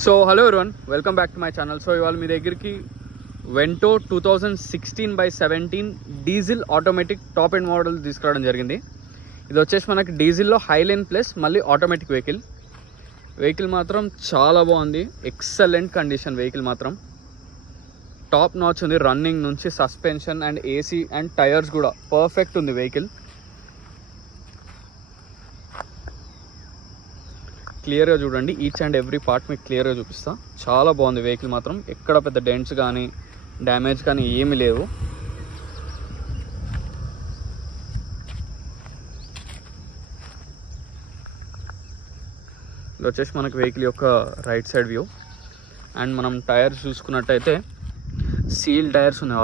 So hello everyone, welcome back to my channel. So ఇవాళ మీ దగ్గరికి Vento 2016/17 diesel automatic top end model తీసుకురావడం జరిగింది. ఇది వచ్చేసి మనకి డీజిల్లో హైలైన్ ప్లస్ మళ్ళీ ఆటోమేటిక్ వెహికల్ మాత్రం చాలా బాగుంది. ఎక్సలెంట్ కండిషన్ వెహికల్ మాత్రం టాప్ నాచ్ ఉంది. రన్నింగ్ నుంచి suspension and AC and tyres కూడా పర్ఫెక్ట్ ఉంది వెహికల్. క్లియర్గా చూడండి, ఈచ్ అండ్ ఎవ్రీ పార్ట్ మీకు క్లియర్గా చూపిస్తా. చాలా బాగుంది వెహికల్ మాత్రం. ఎక్కడ పెద్ద డెంట్స్ కానీ డ్యామేజ్ కానీ ఏమీ లేవు. ఇది వచ్చేసి మనకి వెహికల్ యొక్క రైట్ సైడ్ వ్యూ. అండ్ మనం టైర్స్ చూసుకున్నట్టయితే సీల్ టైర్స్ ఉన్నాయి.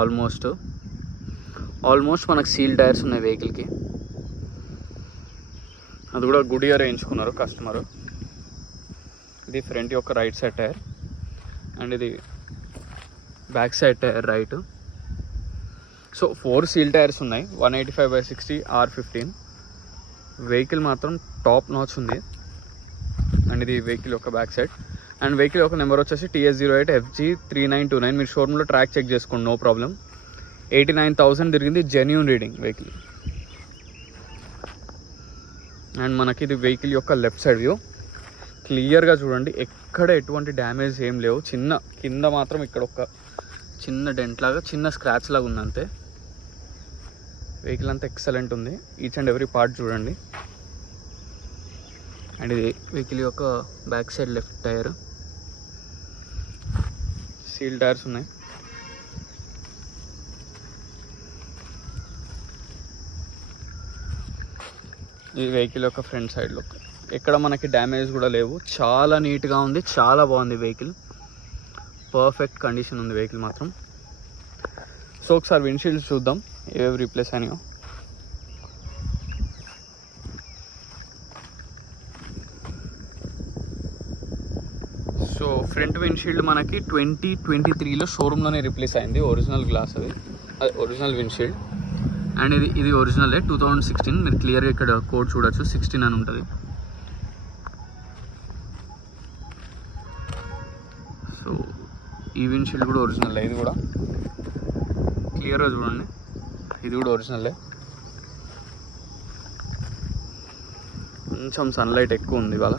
ఆల్మోస్ట్ మనకు సీల్ టైర్స్ ఉన్నాయి వెహికల్కి. అది కూడా గుడియర్ వేయించుకున్నారు కస్టమరు. ఇది ఫ్రంట్ యొక్క రైట్ సైడ్ టైర్ అండ్ ఇది back side tyre right. So 4 seal tyres ఉన్నాయి. 185/60 R15. వెహికల్ మాత్రం టాప్ నాచ్ ఉంది. అండ్ ఇది వెహికల్ యొక్క బ్యాక్ సైడ్. అండ్ వెహికల్ యొక్క నెంబర్ వచ్చేసి TS08 FG3929. మీరు షోరూంలో ట్రాక్ చెక్ చేసుకోండి, నో ప్రాబ్లం. 89,000 తిరిగింది, జెన్యూన్ రీడింగ్ వెహికల్. అండ్ మనకి ఇది వెహికల్ యొక్క లెఫ్ట్ సైడ్ వ్యూ. క్లియర్గా చూడండి, ఎక్కడ ఎటువంటి డ్యామేజ్ ఏం లేవు. చిన్న కింద మాత్రం ఇక్కడ ఒక చిన్న డెంట్ లాగా చిన్న స్క్రాచ్ లాగా ఉంది అంతే. వెహికల్ అంతా ఎక్సలెంట్ ఉంది. ఈచ్ అండ్ ఎవ్రీ పార్ట్ చూడండి. అండ్ ఇది వెహికల్ యొక్క back side left tyre. Seal tyres ఉన్నాయి. ఈ వెహికల్ యొక్క ఫ్రంట్ సైడ్ లుక్. ఎక్కడ మనకి డ్యామేజ్ కూడా లేవు. చాలా నీట్గా ఉంది, చాలా బాగుంది వెహికల్. పర్ఫెక్ట్ కండిషన్ ఉంది వెహికల్ మాత్రం. సో ఒకసారి విండ్షీల్డ్స్ చూద్దాం ఏవేవి రీప్లేస్ అయినాయో. సో ఫ్రంట్ విండ్షీల్డ్ మనకి 2023లో షోరూంలోనే రీప్లేస్ అయింది. ఒరిజినల్ గ్లాస్ అది ఒరిజినల్ విండ్షీల్డ్. అండ్ ఇది ఒరిజినలే 2016. మీరు క్లియర్గా ఇక్కడ కోడ్ చూడొచ్చు, 16 అని ఉంటుంది. సో ఈ విండ్షీల్డ్ కూడా ఒరిజినలే. ఇది కూడా క్లియర్గా చూడండి, ఇది కూడా ఒరిజినలే. కొంచెం సన్లైట్ ఎక్కువ ఉంది ఇవాళ.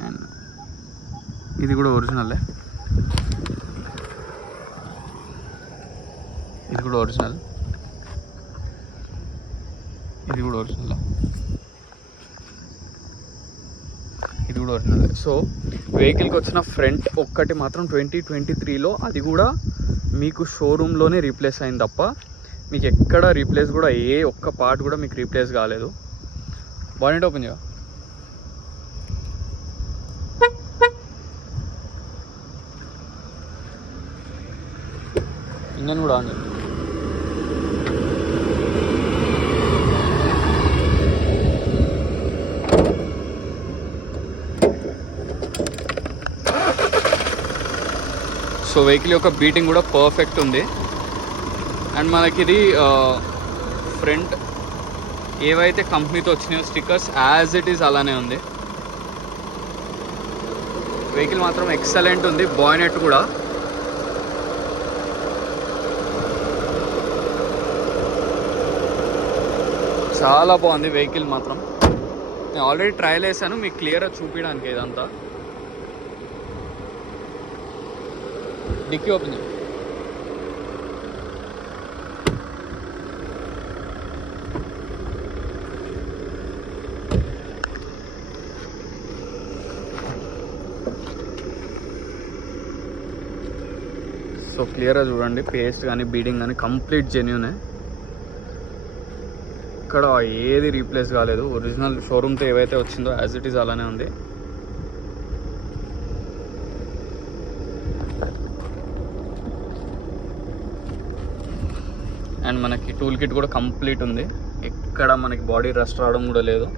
అండ్ ఇది కూడా ఒరిజినలే. ఇది కూడా ఒరిజినల్. ఇది కూడా ఒరిజినల్. ఇది కూడా ఒరిజినల్. సో వెహికల్కి వచ్చిన ఫ్రంట్ ఒక్కటి మాత్రం 2023లో, అది కూడా మీకు షోరూంలోనే రీప్లేస్ అయింది తప్ప మీకు ఎక్కడ రీప్లేస్ కూడా ఏ ఒక్క పార్ట్ కూడా మీకు రీప్లేస్ కాలేదు. బానెట్ ఓపెన్ చేయ. ఇంజన్ కూడా ఆన్. సో వెహికల్ యొక్క బీటింగ్ కూడా పర్ఫెక్ట్ ఉంది. అండ్ మనకి ఇది ఫ్రంట్ ఏవైతే కంపెనీతో వచ్చినాయో స్టిక్కర్స్ యాజ్ ఇట్ ఈస్ అలానే ఉంది. వెహికల్ మాత్రం ఎక్సలెంట్ ఉంది. బానెట్ కూడా చాలా బాగుంది వెహికల్ మాత్రం. నేను ఆల్రెడీ ట్రయల్ వేసాను మీకు క్లియర్గా చూపించడానికి. ఇదంతా డిక్కీ ఓపెన్ చేయి. సో క్లియర్గా చూడండి, పేస్ట్ కానీ బీడింగ్ కానీ కంప్లీట్ జెన్యూనే. ఇక్కడ ఏది రీప్లేస్ కాలేదు. ఒరిజినల్ షోరూమ్తో ఏవైతే వచ్చిందో యాజ్ ఇట్ ఈస్ అలానే ఉంది. అండ్ మనకి టూల్ కిట్ కూడా కంప్లీట్ ఉంది. ఎక్కడ మనకి బాడీ రస్ట్ రావడం కూడా లేదు.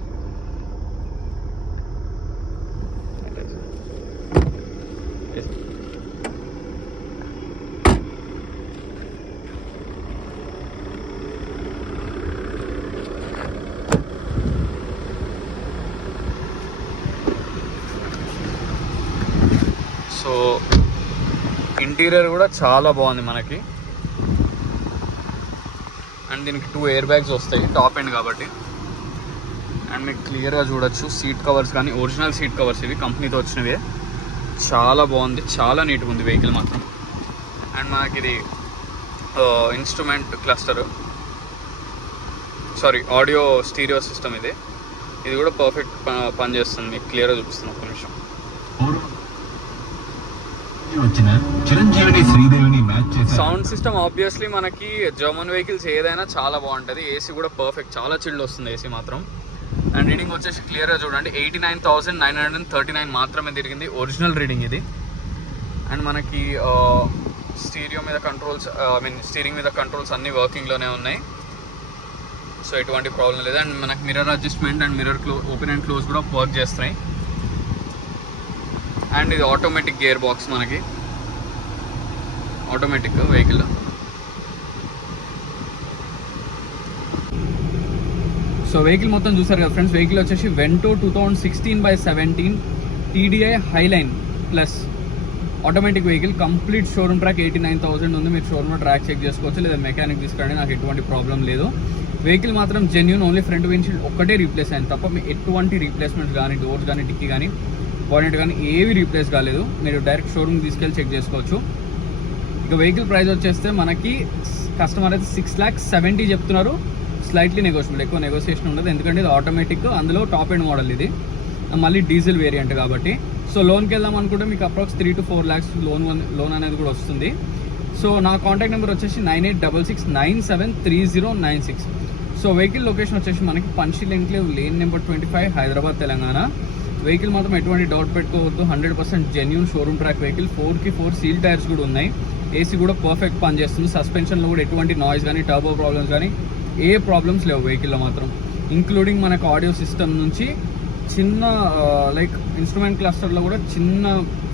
సో ఇంటీరియర్ కూడా చాలా బాగుంది మనకి. అండ్ దీనికి 2 ఎయిర్ బ్యాగ్స్ వస్తాయి టాప్ ఎండ్ కాబట్టి. అండ్ మీకు క్లియర్గా చూడొచ్చు సీట్ కవర్స్ కానీ ఒరిజినల్ సీట్ కవర్స్ ఇవి కంపెనీతో వచ్చినవే. చాలా బాగుంది, చాలా నీట్గా ఉంది వెహికల్ మాత్రం. అండ్ మనకి ఇది instrument cluster, sorry audio stereo system ఇది కూడా పర్ఫెక్ట్ పనిచేస్తుంది. మీకు క్లియర్గా చూపిస్తాను ఒక్క నిమిషం. సౌండ్ సిస్టమ్ ఆబ్వియస్లీ మనకి జర్మన్ వెహికల్స్ ఏదైనా చాలా బాగుంటుంది. ఏసీ కూడా పర్ఫెక్ట్, చాలా చిల్డ్ వస్తుంది ఏసీ మాత్రం. అండ్ రీడింగ్ వచ్చేసి క్లియర్గా చూడండి 89,939 మాత్రమే తిరిగింది, ఒరిజినల్ రీడింగ్ ఇది. అండ్ మనకి స్టీరింగ్ మీద కంట్రోల్స్ అన్నీ వర్కింగ్లోనే ఉన్నాయి. సో ఎటువంటి ప్రాబ్లం లేదు. అండ్ మనకి mirror adjustment and mirror open and close కూడా వర్క్ చేస్తున్నాయి. అండ్ ఇది ఆటోమేటిక్ గేర్ బాక్స్, మనకి ఆటోమేటిక్ వెహికల్. సో వెహికల్ మొత్తం చూసారు కదా ఫ్రెండ్స్. వెహికల్ వచ్చేసి Vento 2016/17 TDI highline plus automatic vehicle. Complete showroom track 89,000 ఉంది. మీరు షోరూమ్లో ట్రాక్ చెక్ చేసుకోవచ్చు, లేదా మెకానిక్ తీసుకురండి, నాకు ఎటువంటి ప్రాబ్లం లేదు. వెహికల్ మాత్రం జెన్యూన్. ఓన్లీ ఫ్రంట్ విండ్షీల్డ్ ఒక్కటే రీప్లేస్ అయింది తప్ప ఎటువంటి రీప్లేస్మెంట్స్ కానీ డోర్స్ కానీ డిక్కీ కానీ బాడెట్ కానీ ఏవి రీప్లేస్ కాలేదు. మీరు డైరెక్ట్ షోరూమ్ తీసుకెళ్ళి చెక్ చేసుకోవచ్చు. ఇక వెహికల్ ప్రైస్ వచ్చేస్తే మనకి కస్టమర్ అయితే 6,70,000 చెప్తున్నారు. స్లైట్లీ నెగోషియబుల్, ఎక్కువ నెగోషియేషన్ ఉండదు ఎందుకంటే ఇది ఆటోమేటిక్, అందులో టాప్ ఎండ్ మోడల్ ఇది, మళ్ళీ డీజిల్ వేరియంట్ కాబట్టి. సో లోన్కి వెళ్దాం అనుకుంటే మీకు అప్రాక్స్ 3 to 4 lakhs లోన్ అనేది కూడా వస్తుంది. సో నా కాంటాక్ట్ నెంబర్ వచ్చేసి 9866973096. సో వెహికల్ లొకేషన్ వచ్చేసి మనకి పంచిల్ enclave lane number 25 Hyderabad Telangana. Vehicle మాత్రం ఎటువంటి డౌట్ పెట్టుకోవద్దు, 100% genuine showroom track vehicle. 4x4 seal tyres కూడా ఉన్నాయి. ఏసీ కూడా పర్ఫెక్ట్ పనిచేస్తుంది. సస్పెన్షన్లో కూడా ఎటువంటి నాయిస్ కానీ టర్బో ప్రాబ్లమ్స్ కానీ ఏ ప్రాబ్లమ్స్ లేవు వెహికల్లో మాత్రం. ఇంక్లూడింగ్ మనకు ఆడియో సిస్టమ్ నుంచి చిన్న లైక్ ఇన్స్ట్రుమెంట్ క్లస్టర్లో కూడా చిన్న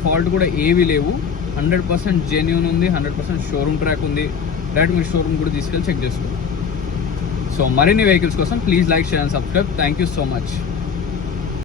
ఫాల్ట్ కూడా ఏవి లేవు. 100% జెన్యూన్ ఉంది, 100% షోరూమ్ ట్రాక్ ఉంది. డైరెక్ట్ మీరు షోరూమ్ కూడా తీసుకెళ్ళి చెక్ చేసుకోండి. సో మరిన్ని వెహికల్స్ కోసం please like, share and subscribe. Thank you so much.